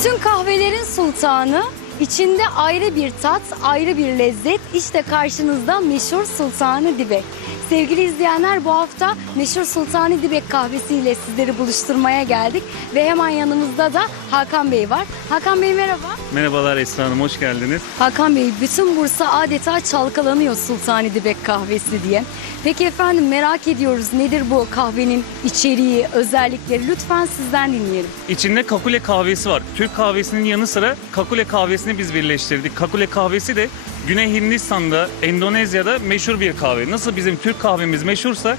Bütün kahvelerin sultanı, içinde ayrı bir tat, ayrı bir lezzet. İşte karşınızda meşhur Sultanı Dibek. Sevgili izleyenler bu hafta meşhur Sultanı Dibek kahvesiyle sizleri buluşturmaya geldik. Ve hemen yanımızda da Hakan Bey var. Hakan Bey merhaba. Merhabalar Esra Hanım, hoş geldiniz. Hakan Bey bütün Bursa adeta çalkalanıyor Sultani Dibek kahvesi diye. Peki efendim merak ediyoruz nedir bu kahvenin içeriği, özellikleri? Lütfen sizden dinleyelim. İçinde kakule kahvesi var. Türk kahvesinin yanı sıra kakule kahvesini biz birleştirdik. Kakule kahvesi de Güney Hindistan'da, Endonezya'da meşhur bir kahve. Nasıl bizim Türk kahvemiz meşhursa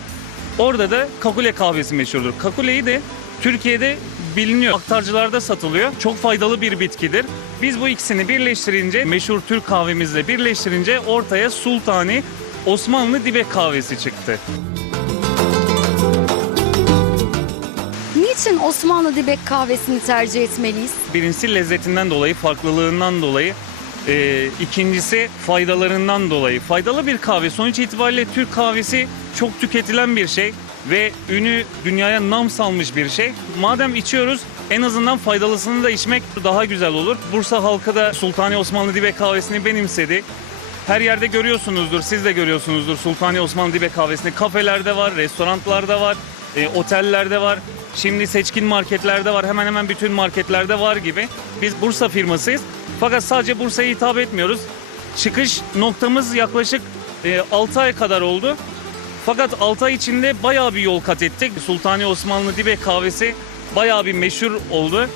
orada da kakule kahvesi meşhurdur. Kakuleyi de Türkiye'de biliniyor. Aktarcılarda satılıyor. Çok faydalı bir bitkidir. Biz bu ikisini birleştirince, meşhur Türk kahvemizle birleştirince ortaya Sultani Osmanlı Dibek kahvesi çıktı. Niçin Osmanlı Dibek kahvesini tercih etmeliyiz? Birincisi lezzetinden dolayı, farklılığından dolayı. Ee, ikincisi faydalarından dolayı. Faydalı bir kahve. Sonuç itibariyle Türk kahvesi çok tüketilen bir şey ve ünü dünyaya nam salmış bir şey. Madem içiyoruz en azından faydalısını da içmek daha güzel olur. Bursa halkı da Sultani Osmanlı Dibek kahvesini benimsedi. Her yerde görüyorsunuzdur, siz de görüyorsunuzdur Sultani Osmanlı Dibek kahvesini. Kafelerde var, restoranlarda var, e, otellerde var. Şimdi seçkin marketlerde var, hemen hemen bütün marketlerde var gibi. Biz Bursa firmasıyız. Fakat sadece Bursa'ya hitap etmiyoruz. Çıkış noktamız yaklaşık 6 ay kadar oldu. Fakat 6 ay içinde bayağı bir yol kat ettik. Sultani Osmanlı Dibek kahvesi bayağı bir meşhur oldu.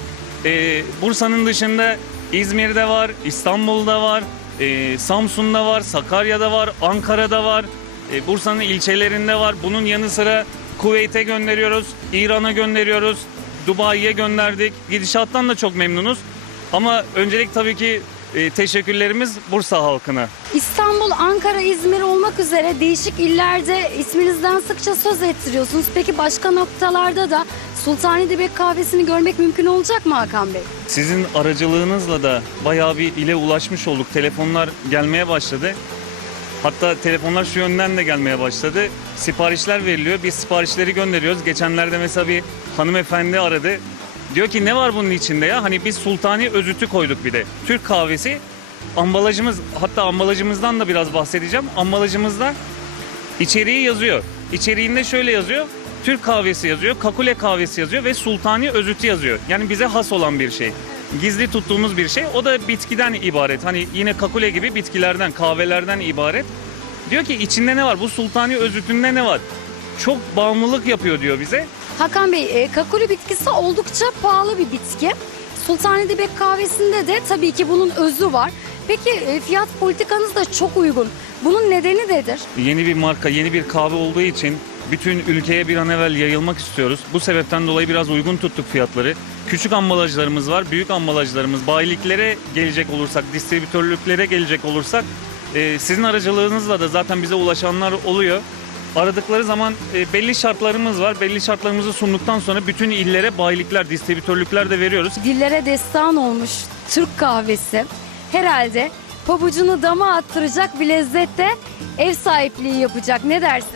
Ee, Bursa'nın dışında İzmir'de var, İstanbul'da var, e, Samsun'da var, Sakarya'da var, Ankara'da var, e, Bursa'nın ilçelerinde var. Bunun yanı sıra Kuveyt'e gönderiyoruz, İran'a gönderiyoruz, Dubai'ye gönderdik. Gidişattan da çok memnunuz. Ama öncelik tabii ki e, teşekkürlerimiz Bursa halkına. İstanbul, Ankara, İzmir olmak üzere değişik illerde isminizden sıkça söz ettiriyorsunuz. Peki başka noktalarda da Sultani Dibek kahvesini görmek mümkün olacak mı Hakan Bey? Sizin aracılığınızla da bayağı bir ile ulaşmış olduk. Telefonlar gelmeye başladı. Hatta telefonlar şu yönden de gelmeye başladı. Siparişler veriliyor. Biz siparişleri gönderiyoruz. Geçenlerde mesela bir hanımefendi aradı. Diyor ki ne var bunun içinde ya? Hani biz sultani özütü koyduk bir de. Türk kahvesi ambalajımız hatta ambalajımızdan da biraz bahsedeceğim. Ambalajımızda içeriği yazıyor. İçeriğinde şöyle yazıyor. Türk kahvesi yazıyor, kakule kahvesi yazıyor ve sultani özütü yazıyor. Yani bize has olan bir şey. Gizli tuttuğumuz bir şey. O da bitkiden ibaret. Hani yine kakule gibi bitkilerden, kahvelerden ibaret. Diyor ki içinde ne var? Bu sultani özütünde ne var? Çok bağımlılık yapıyor diyor bize. Hakan Bey, e, kakule bitkisi oldukça pahalı bir bitki. Sultani Dibek kahvesinde de tabii ki bunun özü var. Peki e, fiyat politikanız da çok uygun. Bunun nedeni nedir? Yeni bir marka, yeni bir kahve olduğu için bütün ülkeye bir an evvel yayılmak istiyoruz. Bu sebepten dolayı biraz uygun tuttuk fiyatları. Küçük ambalajlarımız var, büyük ambalajlarımız. Bayiliklere gelecek olursak, distribütörlüklere gelecek olursak e, sizin aracılığınızla da zaten bize ulaşanlar oluyor. Aradıkları zaman e, belli şartlarımız var. Belli şartlarımızı sunduktan sonra bütün illere bayilikler, distribütörlükler de veriyoruz. Dillere destan olmuş Türk kahvesi. Herhalde pabucunu dama attıracak bir lezzette ev sahipliği yapacak. Ne dersin?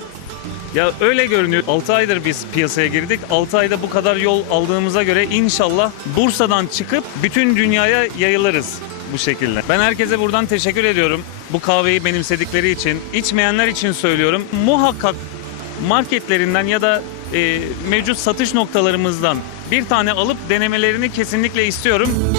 Ya öyle görünüyor. 6 aydır biz piyasaya girdik. 6 ayda bu kadar yol aldığımıza göre inşallah Bursa'dan çıkıp bütün dünyaya yayılırız bu şekilde. Ben herkese buradan teşekkür ediyorum. Bu kahveyi benimsedikleri için, içmeyenler için söylüyorum. Muhakkak marketlerinden ya da e, mevcut satış noktalarımızdan bir tane alıp denemelerini kesinlikle istiyorum.